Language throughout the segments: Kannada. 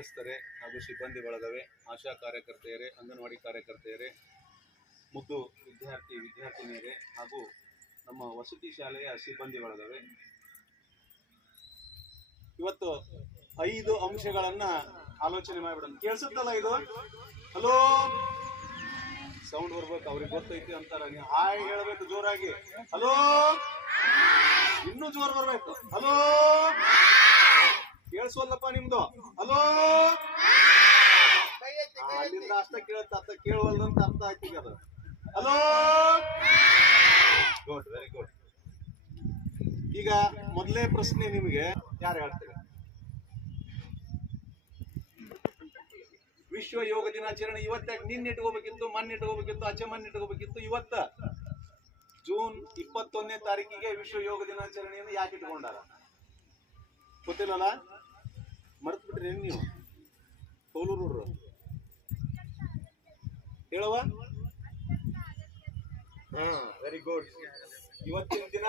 ಮುಖ್ಯಸ್ಥರೇ ಹಾಗೂ ಸಿಬ್ಬಂದಿ ಬಳಗವೇ, ಆಶಾ ಕಾರ್ಯಕರ್ತೆಯರೇ, ಅಂಗನವಾಡಿ ಕಾರ್ಯಕರ್ತೆಯರೇ, ಮುದ್ದು ವಿದ್ಯಾರ್ಥಿ ವಿದ್ಯಾರ್ಥಿನಿಯರೇ ಹಾಗೂ ನಮ್ಮ ವಸತಿ ಶಾಲೆಯ ಸಿಬ್ಬಂದಿ ಬಳಗವೇ. ಇವತ್ತು ಐದು ಅಂಶಗಳನ್ನ ಆಲೋಚನೆ ಮಾಡಿಬಿಡೋಣ. ಕೇಳಿಸುತ್ತಲ್ಲ ಇದು? ಹಲೋ? ಸೌಂಡ್ ಬರ್ಬೇಕು, ಅವ್ರಿಗೆ ಗೊತ್ತೈತಿ ಅಂತಾರ. ನೀವು ಹಾಯ್ ಹೇಳಬೇಕು ಜೋರಾಗಿ. ಹಲೋ? ಇನ್ನೂ ಜೋರ್ ಬರ್ಬೇಕು. ಹಲೋ? ಕೇಳಿಸ್ವಲ್ಲಪ್ಪ ನಿಮ್ದು? ಅಲೋ? ಅಲ್ಲಿಂದ ಅಷ್ಟ ಕೇಳುತ್ತ ಅರ್ಥ ಕೇಳುವಲ್ದಂತ ಅರ್ಥ ಆಯ್ತು ಈಗ ಅದು. ಹಲೋ ಗುಡ್ ವೆರಿ ಗುಡ್ ಈಗ ಮೊದಲೇ ಪ್ರಶ್ನೆ ನಿಮಗೆ ಯಾರು ಹೇಳ್ತಾರೆ? ವಿಶ್ವ ಯೋಗ ದಿನಾಚರಣೆ ಇವತ್ತ ನಿನ್ನೆ ಇಟ್ಕೋಬೇಕಿತ್ತು ಮಣ್ಣು ಇಟ್ಕೋಬೇಕಿತ್ತು ಆಚೆ ಮಣ್ಣು ಇಟ್ಕೋಬೇಕಿತ್ತು ಇವತ್ತ? ಜೂನ್ ಇಪ್ಪತ್ತೊಂದನೇ ತಾರೀಕಿಗೆ ವಿಶ್ವ ಯೋಗ ದಿನಾಚರಣೆಯನ್ನು ಯಾಕೆ ಇಟ್ಕೊಂಡಾರ? ಗೊತ್ತಿಲ್ಲಲ್ಲ? ಮರ್ತ್ ಬಿಟ್ರಿ ನೀವು? ಸೋಲೂರು ಹೇಳುವ ವೆರಿ ಗುಡ್ ಇವತ್ತಿನ ದಿನ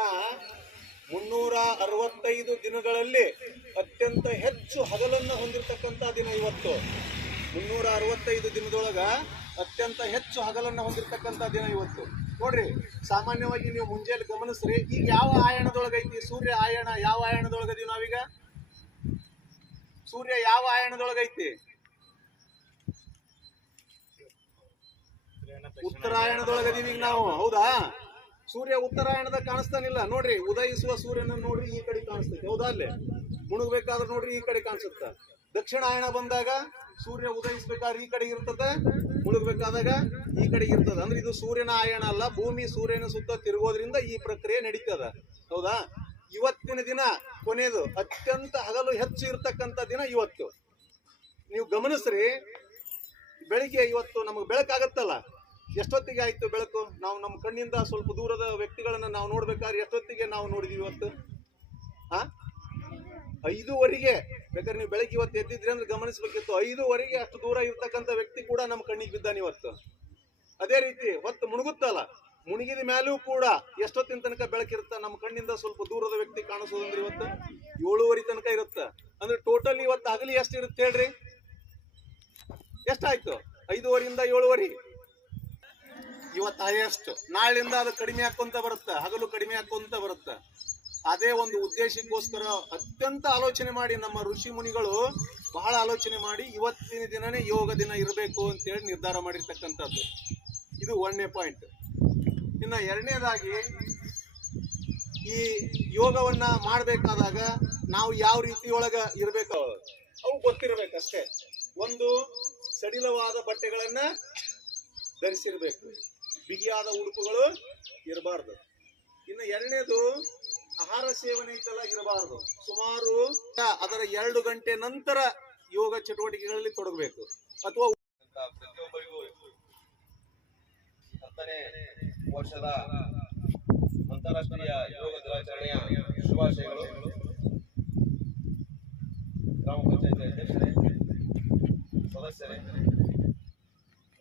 ಮುನ್ನೂರ ಅರವತ್ತೈದು ದಿನಗಳಲ್ಲಿ ಅತ್ಯಂತ ಹೆಚ್ಚು ಹಗಲನ್ನು ಹೊಂದಿರತಕ್ಕಂತ ದಿನ ಇವತ್ತು. ಮುನ್ನೂರ ಅರವತ್ತೈದು ದಿನದೊಳಗ ಅತ್ಯಂತ ಹೆಚ್ಚು ಹಗಲನ್ನು ಹೊಂದಿರತಕ್ಕಂತ ದಿನ ಇವತ್ತು. ನೋಡ್ರಿ, ಸಾಮಾನ್ಯವಾಗಿ ನೀವು ಮುಂಜಾನೆ ಗಮನಿಸ್ರಿ, ಈಗ ಯಾವ ಆಯಣದೊಳಗೈತಿ? ಸೂರ್ಯ ಆಯಣ, ಯಾವ ಆಯಣದೊಳಗದೀವಿ ನಾವೀಗ? ಸೂರ್ಯ ಯಾವ ಆಯಣದೊಳಗೈತಿ ಉತ್ತರಾಯಣದೊಳಗದೀವಿ ಈಗ ನಾವು. ಹೌದಾ? ಸೂರ್ಯ ಉತ್ತರಾಯಣದ ಕಾಣಿಸ್ತಾನಿಲ್ಲ. ನೋಡ್ರಿ, ಉದಯಿಸುವ ಸೂರ್ಯನ ನೋಡ್ರಿ, ಈ ಕಡೆ ಕಾಣಿಸ್ತೈತೆ. ಹೌದಾ ಅಲ್ಲೇ? ಮುಳುಗ್ಬೇಕಾದ್ರೆ ನೋಡ್ರಿ, ಈ ಕಡೆ ಕಾಣಿಸುತ್ತ. ದಕ್ಷಿಣಾಯಣ ಬಂದಾಗ ಸೂರ್ಯ ಉದಯಿಸ್ಬೇಕಾದ್ರೆ ಈ ಕಡೆ ಇರ್ತದೆ, ಮುಳುಗ್ಬೇಕಾದಾಗ ಈ ಕಡೆ ಇರ್ತದ. ಅಂದ್ರೆ ಇದು ಸೂರ್ಯನ ಆಯಣ ಅಲ್ಲ, ಭೂಮಿ ಸೂರ್ಯನ ಸುತ್ತ ತಿರುಗೋದ್ರಿಂದ ಈ ಪ್ರಕ್ರಿಯೆ ನಡೀತದ. ಹೌದಾ? ಇವತ್ತಿನ ದಿನ ಕೊನೆಯದು ಅತ್ಯಂತ ಹಗಲು ಹೆಚ್ಚು ಇರತಕ್ಕಂತ ದಿನ ಇವತ್ತು. ನೀವು ಗಮನಿಸ್ರಿ, ಬೆಳಿಗ್ಗೆ ಇವತ್ತು ನಮಗೆ ಬೆಳಕಾಗತ್ತಲ್ಲ? ಎಷ್ಟೊತ್ತಿಗೆ ಆಯ್ತು ಬೆಳಕು? ನಾವು ನಮ್ಮ ಕಣ್ಣಿಂದ ಸ್ವಲ್ಪ ದೂರದ ವ್ಯಕ್ತಿಗಳನ್ನ ನಾವು ನೋಡ್ಬೇಕಾದ್ರೆ ಎಷ್ಟೊತ್ತಿಗೆ ನಾವು ನೋಡಿದ್ವಿ ಇವತ್ತು? ಹಾಂ ಐದೂವರೆಗೆ. ಬೇಕಾದ್ರೆ ನೀವು ಬೆಳಗ್ಗೆ ಇವತ್ತು ಎದ್ದಿದ್ರೆ ಅಂದ್ರೆ ಗಮನಿಸ್ಬೇಕಿತ್ತು. ಐದೂವರೆಗೆ ಅಷ್ಟು ದೂರ ಇರ್ತಕ್ಕಂಥ ವ್ಯಕ್ತಿ ಕೂಡ ನಮ್ಮ ಕಣ್ಣಿಗೆ ಬಿದ್ದಾನೆ ಇವತ್ತು. ಅದೇ ರೀತಿ, ಹೊತ್ತು ಮುಳುಗುತ್ತಲ್ಲ ಮುಳುಗಿದ ಮೇಲೂ ಕೂಡ ಎಷ್ಟೊತ್ತಿನ ತನಕ ಬೆಳಕಿರುತ್ತ? ನಮ್ಮ ಕಣ್ಣಿಂದ ಸ್ವಲ್ಪ ದೂರದ ವ್ಯಕ್ತಿ ಕಾಣಿಸೋದಂದ್ರೆ ಇವತ್ತು ಏಳುವರೆ ತನಕ ಇರುತ್ತ. ಅಂದ್ರೆ ಟೋಟಲ್ ಇವತ್ತು ಹಗಲಿ ಎಷ್ಟು ಇರುತ್ತೆ ಹೇಳ್ರಿ? ಎಷ್ಟಾಯ್ತು? ಐದೂವರೆಯಿಂದ ಏಳುವರೆ. ಇವತ್ತು ಹೈಯೆಸ್ಟ್ ನಾಳಿಂದ ಅದು ಕಡಿಮೆ ಹಾಕೊಂತ ಬರುತ್ತೆ. ಹಗಲು ಕಡಿಮೆ ಹಾಕೊಂತ ಬರುತ್ತೆ. ಅದೇ ಒಂದು ಉದ್ದೇಶಕ್ಕೋಸ್ಕರ ಅತ್ಯಂತ ಆಲೋಚನೆ ಮಾಡಿ ನಮ್ಮ ಋಷಿ ಮುನಿಗಳು ಬಹಳ ಆಲೋಚನೆ ಮಾಡಿ ಇವತ್ತಿನ ದಿನನೇ ಯೋಗ ದಿನ ಇರಬೇಕು ಅಂತೇಳಿ ನಿರ್ಧಾರ ಮಾಡಿರ್ತಕ್ಕಂಥದ್ದು. ಇದು ಒಂದನೇ ಪಾಯಿಂಟ್ ಇನ್ನು ಎರಡನೇದಾಗಿ ಈ ಯೋಗವನ್ನ ಮಾಡಬೇಕಾದಾಗ ನಾವು ಯಾವ ರೀತಿಯೊಳಗ ಇರಬೇಕು? ಅವು ಗೊತ್ತಿರಬೇಕಷ್ಟೇ. ಒಂದು ಸಡಿಲವಾದ ಬಟ್ಟೆಗಳನ್ನ ಧರಿಸಿರ್ಬೇಕು. ಬಿಗಿಯಾದ ಉಡುಪುಗಳು ಇರಬಾರ್ದು. ಇನ್ನು ಎರಡನೇದು ಆಹಾರ ಸೇವನೆ ಐತಲ್ಲ ಇರಬಾರ್ದು. ಸುಮಾರು ಅದರ ಎರಡು ಗಂಟೆ ನಂತರ ಯೋಗ ಚಟುವಟಿಕೆಗಳಲ್ಲಿ ತೊಡಗಬೇಕು. ಅಥವಾ ಪ್ರತಿಯೊಬ್ಬರಿಗೂ ಹತ್ತನೇ ವರ್ಷದ ಅಂತಾರಾಷ್ಟ್ರೀಯ ಯೋಗ ದಿನಾಚರಣೆಯ ಶುಭಾಶಯಗಳು. ಗ್ರಾಮ ಪಂಚಾಯತ್ ಅಧ್ಯಕ್ಷರೇ ಸದಸ್ಯರೇ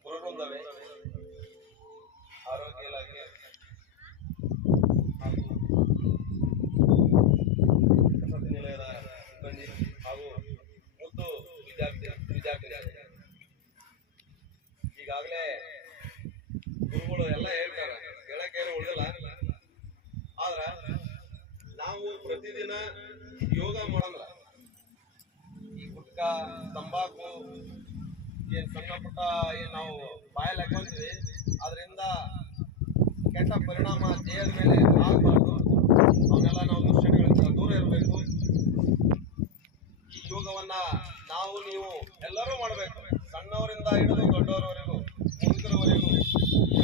ಗುರುವೃಂದವೇ ಆರೋಗ್ಯ ಇಲಾಖೆ ಹಾಗೂ ವಸತಿ ನಿಲಯದ ಸಿಬ್ಬಂದಿ ಹಾಗೂ ಮುದ್ದು ವಿದ್ಯಾರ್ಥಿ ವಿದ್ಯಾರ್ಥಿನಿಯರೇ ಈಗಾಗಲೇ ಗುರುಗಳು ಎಲ್ಲ ಹೇಳ್ತಾರೆ ಹೇಳಕ್ಕೇನು ಉಳಿದಿಲ್ಲ ಆದ್ರ ನಾವು ಪ್ರತಿದಿನ ಯೋಗ ಮಾಡಂದ್ರ ಈ ಗುಟ್ಕ, ತಂಬಾಕು ಏನ್ ಸಣ್ಣ ಪುಟ್ಟ ಏನ್ ನಾವು ಬಾಯಲ್ಲಿ ಹಾಕೊಂತೀವಿ ಅದರಿಂದ ಕೆಟ್ಟ ಪರಿಣಾಮ ದೇಹದ ಮೇಲೆ ಆಗಬಾರ್ದು. ಅವನ್ನೆಲ್ಲ ನಾವು ದುಶ್ಚಟಗಳಿಂದ ದೂರ ಇರಬೇಕು. ಈ ಯೋಗವನ್ನ ನಾವು, ನೀವು ಎಲ್ಲರೂ ಮಾಡಬೇಕು. ಸಣ್ಣವರಿಂದ ಹಿಡಿದು ದೊಡ್ಡವರವರೆಗೂ ಮುದುಕರವರೆಗೂ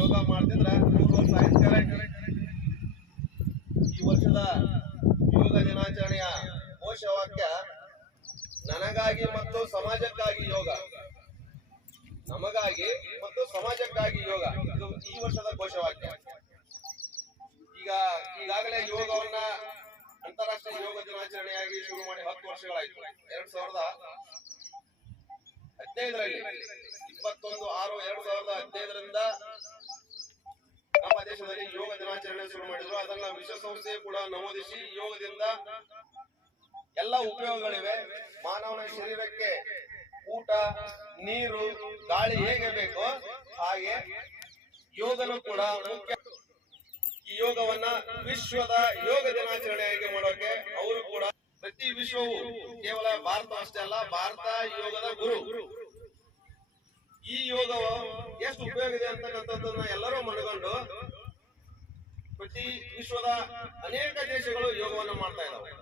ಯೋಗ ಮಾಡ್ತಿದ್ರೆ ಮೂರು ವರ್ಷ ಆಯ್ತು ಕರೆಕ್ಟ್ ಈ ವರ್ಷದ ಯೋಗ ದಿನಾಚರಣೆಯ ಘೋಷವಾಕ್ಯ ನನಗಾಗಿ ಮತ್ತು ಸಮಾಜಕ್ಕಾಗಿ ಯೋಗ. ನಮಗಾಗಿ ಮತ್ತು ಸಮಾಜಕ್ಕಾಗಿ ಯೋಗ. ಇದು ಈ ವರ್ಷದ ಘೋಷವಾಕ್ಯ. ಈಗ ಈಗಾಗಲೇ ಯೋಗವನ್ನ ಅಂತಾರಾಷ್ಟ್ರೀಯ ಯೋಗ ದಿನಾಚರಣೆಯಾಗಿ ಶುರು ಮಾಡಿ ಹತ್ತು ವರ್ಷಗಳಾಯ್ತು. ಎರಡ್ ಸಾವಿರದ ಹದಿನೈದರಲ್ಲಿ, ಇಪ್ಪತ್ತೊಂದು, ಆರು, ಎರಡ್ ಸಾವಿರದ ಹದಿನೈದರಿಂದ ನಮ್ಮ ದೇಶದಲ್ಲಿ ಯೋಗ ದಿನಾಚರಣೆ ಶುರು ಮಾಡಿದ್ರು. ಅದನ್ನ ವಿಶ್ವಸಂಸ್ಥೆ ಕೂಡ ನಮೂದಿಸಿ ಯೋಗದಿಂದ ಎಲ್ಲ ಉಪಯೋಗಗಳಿವೆ. ಮಾನವನ ಶರೀರಕ್ಕೆ ಊಟ, ನೀರು, ಗಾಳಿ ಹೇಗೆ ಬೇಕೋ ಹಾಗೆ ಯೋಗನು ಕೂಡ ಮುಖ್ಯ. ಈ ಯೋಗವನ್ನ ವಿಶ್ವದ ಯೋಗ ದಿನಾಚರಣೆಯಾಗಿ ಮಾಡೋಕೆ ಅವರು ಕೂಡ ಪ್ರತಿ ವಿಶ್ವವು ಕೇವಲ ಭಾರತ ಅಷ್ಟೇ ಅಲ್ಲ, ಭಾರತ ಯೋಗದ ಗುರು. ಈ ಯೋಗವು ಎಷ್ಟು ಉಪಯೋಗ ಇದೆ ಅಂತಕ್ಕಂಥದ್ದನ್ನ ಎಲ್ಲರೂ ಮಾಡಿಕೊಂಡು ಪ್ರತಿ ವಿಶ್ವದ ಅನೇಕ ದೇಶಗಳು ಯೋಗವನ್ನು ಮಾಡ್ತಾ ಇದಾವೆ.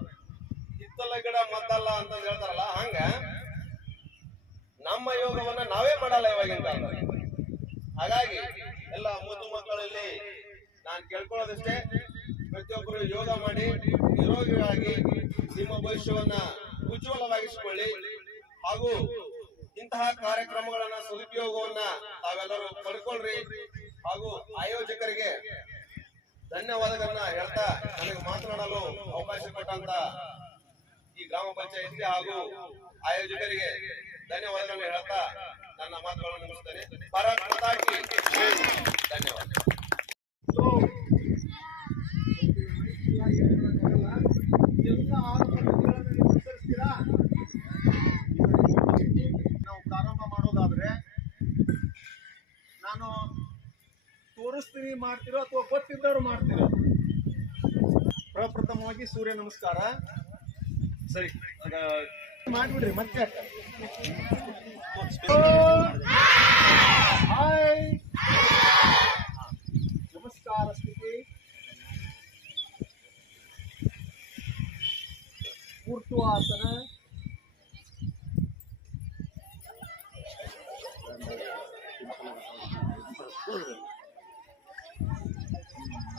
ಹಿತ್ತಲ ಗಿಡ ಮದ್ದಲ್ಲ ಅಂತ ಹೇಳ್ತಾರಲ್ಲ, ಹಂಗ? ನಮ್ಮ ಯೋಗವನ್ನ ನಾವೇ ಮಾಡಲ್ಲ ಇವಾಗಿಂದ. ಹಾಗಾಗಿ ಎಲ್ಲ ಮುದ್ದು ಮಕ್ಕಳಲ್ಲಿ ನಾನು ಕೇಳ್ಕೊಳ್ಳೋದಷ್ಟೇ ಪ್ರತಿಯೊಬ್ಬರು ಯೋಗ ಮಾಡಿ ನಿರೋಗಿಗಳಾಗಿ ನಿಮ್ಮ ಭವಿಷ್ಯವನ್ನ ಉಜ್ವಲವಾಗಿಸಿಕೊಳ್ಳಿ. ಹಾಗೂ ಇಂತಹ ಕಾರ್ಯಕ್ರಮಗಳನ್ನ ಸದುಪಯೋಗವನ್ನ ತಾವೆಲ್ಲರೂ ಪಡ್ಕೊಳ್ರಿ. ಹಾಗೂ ಆಯೋಜಕರಿಗೆ ಧನ್ಯವಾದಗಳನ್ನ ಹೇಳ್ತಾ ನನಗೆ ಮಾತನಾಡಲು ಅವಕಾಶ ಕೊಟ್ಟಂತ ಈ ಗ್ರಾಮ ಪಂಚಾಯತ್ಗೆ ಹಾಗೂ ಆಯೋಜಕರಿಗೆ ಧನ್ಯವಾದಗಳನ್ನು ಹೇಳ್ತಾ ನನ್ನ ಮಾತುಗಳನ್ನು ಮುಗಿಸ್ತೇನೆ ಭಾರತ್. ಧನ್ಯವಾದ? ನಾವು ಪ್ರಾರಂಭ ಮಾಡೋದಾದ್ರೆ ನಾನು ತೋರಿಸ್ತೀನಿ ಮಾಡ್ತಿರೋ ಅಥವಾ ಗೊತ್ತಿದ್ದವರು ಮಾಡ್ತಿರೋ ಪ್ರಪ್ರಥಮವಾಗಿ ಸೂರ್ಯ ನಮಸ್ಕಾರ ಸರಿ ಆಗ ಮಾಡ್ಬಿಡ್ರಿ ಮತ್ತೆ ಯಾಕೆ? ಹಾಯ್ ನಮಸ್ಕಾರ ಸ್ಥಿತಿ ಊರ್ಧ್ವಾಸನ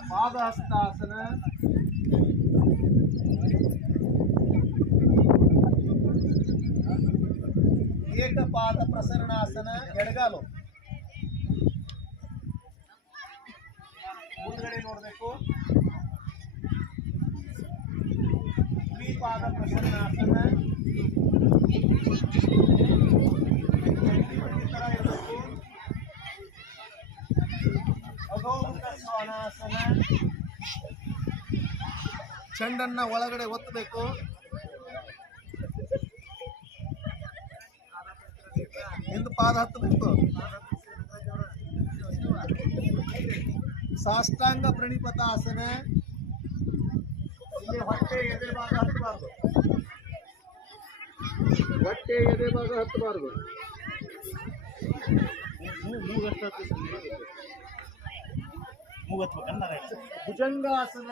ಪಾದಹಸ್ತಾಸನ ಏಕಪಾದ ಪ್ರಸರಣಾಸನ ಎಡಗಾಲು ಮುಂದ್ಗಡೆ ನೋಡ್ಬೇಕು ದ್ವಿಪಾದ ಪ್ರಸರಣಾಸನ ಈ ತರ ಇರ್ಬೇಕು ಅಗೋಮುಖ ಸ್ವಾನಾಸನ ಚೆಂಡನ್ನ ಒಳಗಡೆ ಒತ್ತಬೇಕು. ಹಿಂದ ಪಾದ ಹತ್ತಬೇಕು. ಸಾಷ್ಟಾಂಗ ಪ್ರಣಿಪತಾಸನೆ ಇಲ್ಲಿ ಹೊಟ್ಟೆ ಎದೆ ಭಾಗ ಹತ್ತಬಾರ್ದು. ಹೊಟ್ಟೆ ಎದೆ ಭಾಗ ಹತ್ತಬಾರ್ದು. ಭುಜಂಗಾಸನ.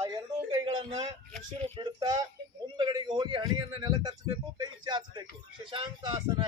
ಆ ಎರಡೂ ಕೈಗಳನ್ನ ಉಸಿರು ಬಿಡುತ್ತಾ ಮುಂದಗಡೆಗೆ ಹೋಗಿ ಹಣಿಯನ್ನ ನೆಲಕ್ಕೆ ಹಚ್ಚಬೇಕು ಕೈ ಚಾಚಬೇಕು ಶಶಾಂಕಾಸನ